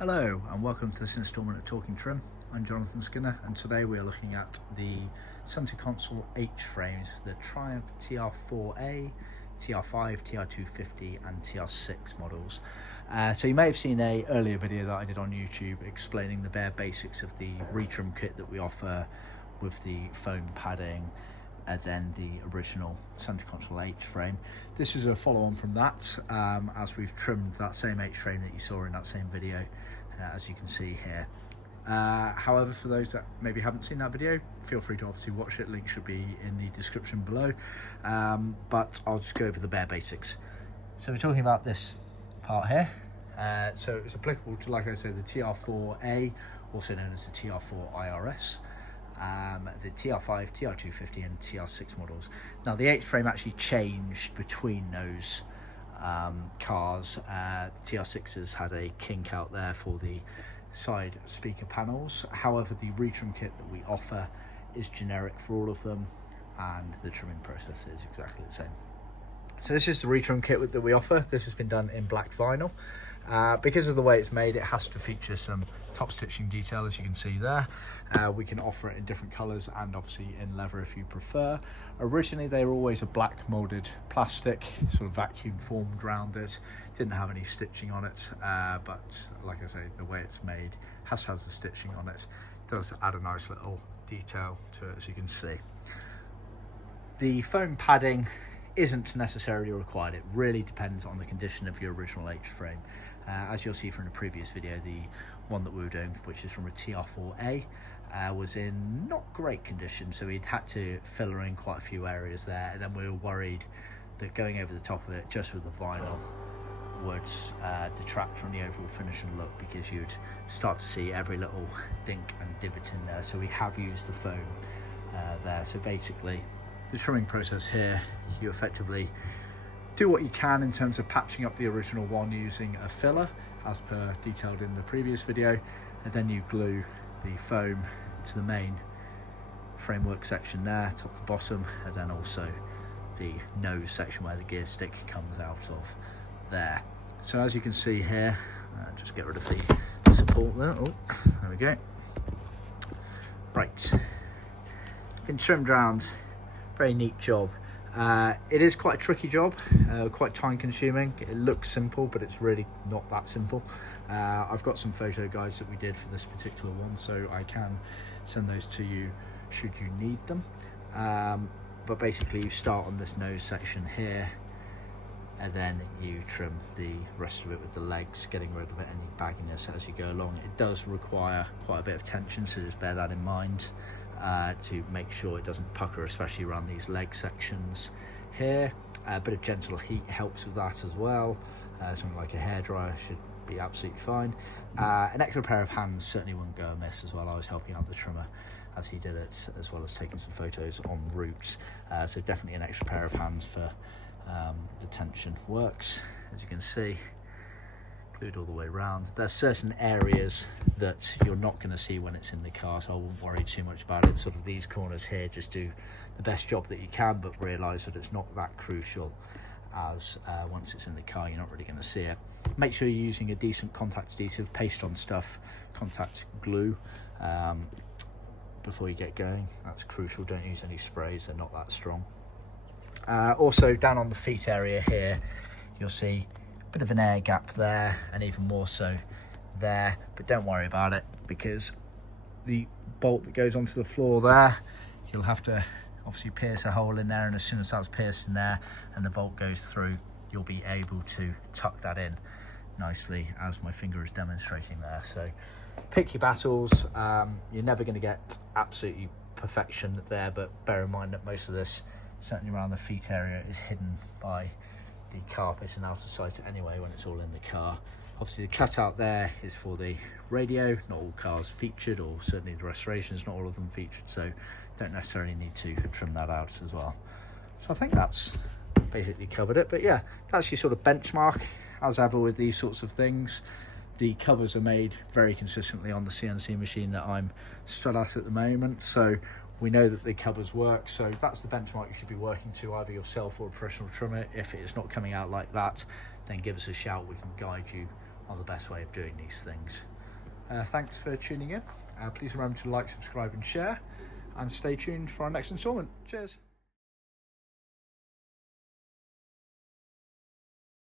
Hello and welcome to this instalment of Talkin Trim. I'm Jonathon Skinner and today we are looking at the center console H frames for the Triumph TR4A, TR5, TR250 and TR6 models. So you may have seen an earlier video that I did on YouTube explaining the bare basics of the retrim kit that we offer with the foam padding and then the original center console H frame. This is a follow-on from that, as we've trimmed that same H frame that you saw in that same video, as you can see here. However, for those that maybe haven't seen that video, feel free to obviously watch it. Link should be in the description below, but I'll just go over the bare basics. So we're talking about this part here. So it's applicable to, like I said, the TR4A, also known as the TR4IRS, the TR5, TR250 and TR6 models. Now the H frame actually changed between those cars. The TR6s had a kink out there for the side speaker panels. However, the retrim kit that we offer is generic for all of them and the trimming process is exactly the same. So this is the retrim kit that we offer. This has been done in black vinyl. Because of the way it's made, it has to feature some top stitching detail, as you can see there. We can offer it in different colours and obviously in leather if you prefer. Originally they were always a black moulded plastic, sort of vacuum formed around it. Didn't have any stitching on it, but like I say, the way it's made has the stitching on it. Does add a nice little detail to it, as you can see. The foam padding isn't necessarily required. It really depends on the condition of your original H frame. As you'll see from the previous video, the one that we were doing, which is from a TR4A, was in not great condition, so we'd had to filler in quite a few areas there, and then we were worried that going over the top of it just with the vinyl would detract from the overall finish and look, because you'd start to see every little dink and divot in there. So we have used the foam there. So basically the trimming process here, you effectively do what you can in terms of patching up the original one using a filler, as per detailed in the previous video, and then you glue the foam to the main framework section there, top to bottom, and then also the nose section where the gear stick comes out of there. So as you can see here, just get rid of the support there. Oh, there we go. Right, been trimmed around. Very neat job. It is quite a tricky job, quite time consuming. It looks simple, but it's really not that simple. I've got some photo guides that we did for this particular one, so I can send those to you should you need them. But basically you start on this nose section here, and then you trim the rest of it with the legs, getting rid of any bagginess as you go along. It does require quite a bit of tension, so just bear that in mind. To make sure it doesn't pucker, especially around these leg sections here. A bit of gentle heat helps with that as well. Something like a hairdryer should be absolutely fine. An extra pair of hands certainly wouldn't go amiss as well. I was helping out the trimmer as he did it, as well as taking some photos en route. So definitely an extra pair of hands for the tension works, as you can see. Glued all the way around. There's certain areas that you're not going to see when it's in the car, so I wouldn't worry too much about it. Sort of these corners here, just do the best job that you can, but realise that it's not that crucial, as once it's in the car you're not really going to see it. Make sure you're using a decent contact adhesive, paste on stuff, contact glue before you get going. That's crucial. Don't use any sprays, they're not that strong. Also down on the feet area here, you'll see bit of an air gap there, and even more so there, but don't worry about it, because the bolt that goes onto the floor there, you'll have to obviously pierce a hole in there, and as soon as that's pierced in there and the bolt goes through, you'll be able to tuck that in nicely, as my finger is demonstrating there. So pick your battles. You're never going to get absolutely perfection there, but bear in mind that most of this, certainly around the feet area, is hidden by the carpet and out of sight anyway when it's all in the car. Obviously the cutout there is for the radio. Not all cars featured, or certainly the restorations, not all of them featured, so don't necessarily need to trim that out as well. So I think that's basically covered it, but yeah, that's your sort of benchmark. As ever with these sorts of things, the covers are made very consistently on the CNC machine that I'm stood at the moment, so we know that the covers work, so that's the benchmark you should be working to, either yourself or a professional trimmer. If it is not coming out like that, then give us a shout. We can guide you are the best way of doing these things. Thanks for tuning in. Please remember to like, subscribe and share, and stay tuned for our next installment. Cheers.